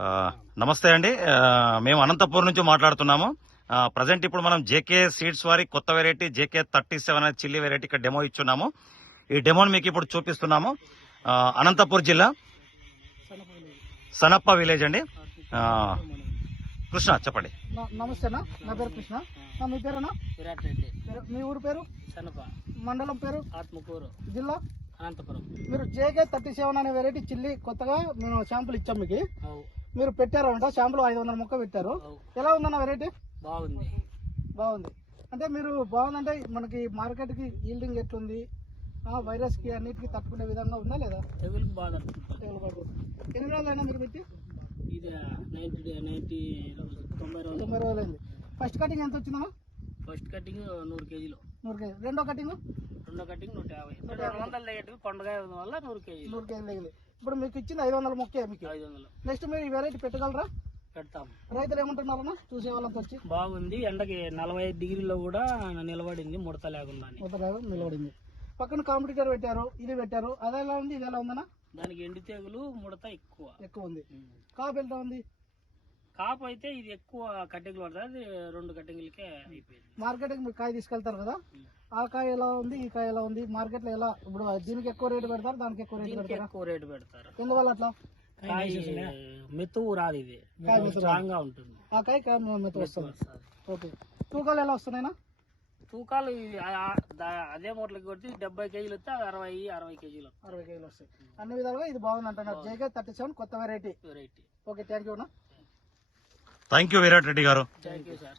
ఆ, నమస్తే అండి. మేము అనంతపూర్ నుంచి మాట్లాడుతున్నాము. ప్రజెంట్ ఇప్పుడు మనం జేకే సీడ్స్ వారి కొత్త వెరైటీ జేకే 37 అనే చిల్లీ వెరైటీ ఇక్కడ డెమో ఇచ్చున్నాము. ఈ డెమోని మీకు ఇప్పుడు చూపిస్తున్నాము. అనంతపూర్ జిల్లా సనప్ప విలేజ్ అండి. ఆ, కృష్ణ చెప్పండి. నమస్తేనా, నా పేరు కృష్ణ. మీ పేరునా? విరాట్ రెడ్డి. మీ ఊరు పేరు? సనప. మండలం పేరు? ఆత్మకూరు. జిల్లా? అనంతపురం. మీరు జేకే 37 అనే వెరైటీ చిల్లి కొత్తగా మేము శాంపుల్ ఇచ్చాం మీకు. మీరు పెట్టారంట శాంపుల్ 500 మొక్క పెట్టారు. ఎలా ఉందన్న వెరైటీ? బాగుంది. బాగుంది అంటే మీరు బాగుందంటే మనకి మార్కెట్ కి ఈల్డింగ్ ఎట్లుంది, వైరస్ కి అన్నిటికీ తట్టుకునే విధంగా ఉందా లేదా? తెగులుకి బాగా తెగులు పడుతుంది. ఎన్ని రోజులైనా మీరు పెట్టి? ఇది 90 రోజులు. 90 రోజులైంది. ఫస్ట్ కటింగ్ ఎంత వచ్చిందా? ఫస్ట్ కటింగ్ 100 కేజీలు. 100 కేజీ. రెండో కటింగ్ 150. 200 దగ్గర పండుగ వల్ల 100 కేజీలు. 100 కేజీలు తగిలి. ఇప్పుడు మీకు ఇచ్చింది 500 మొక్కే మీకు. 500 నెక్స్ట్ మీరు ఈ వెరైటీ పెట్టగలరా? పెడతాం. రైతులు ఏమంటున్నారన్నా చూసే వాళ్ళంతా వచ్చి? బాగుంది. ఎండకి 45 డిగ్రీలో కూడా నిలబడింది, ముడత లేకుండా. నిలబడింది. పక్కన కాంపిటీటర్ పెట్టారు, ఇది పెట్టారు. అది ఎలా ఉంది, ఇది ఎలా ఉందన్నా? దానికి ఎండు తెగులు ముడత ఎక్కువ ఉంది. కాపు ఎంత ఉంది? కాపు అయితే ఇది ఎక్కువ కట్టింగ్లు పడుతుంది. అది 2 కట్టింగ్లకే అయిపోయింది. మార్కెట్కి మీరు కాయ తీసుకెళ్తారు కదా, ఆ కాయ ఎలా ఉంది, ఈ కాయ ఎలా ఉంది? మార్కెట్ లో ఎలా ఇప్పుడు దీనికి ఎక్కువ రేటు పెడతారు, దానికి ఎక్కువ రేటు పెడతారు? ఎందువల్ల అట్లా? మెతువు రాదు, ఇది స్ట్రాంగ్ గా ఉంటుంది. ఆ కాయ మెతువు వస్తుంది. ఓకే. తూకాలు ఎలా వస్తున్నాయినా? తూకాలు అదే మూటలకి కొట్టి 70 కేజీలు వస్తే 60 కేజీలు 60 కేజీలు వస్తాయి. అన్ని విధాలుగా ఇది బాగుంది అంటున్నారు. జేకే 37 కొత్త variety. Okay, thank you. Thank you Virat Reddy గారు. Thank you sir.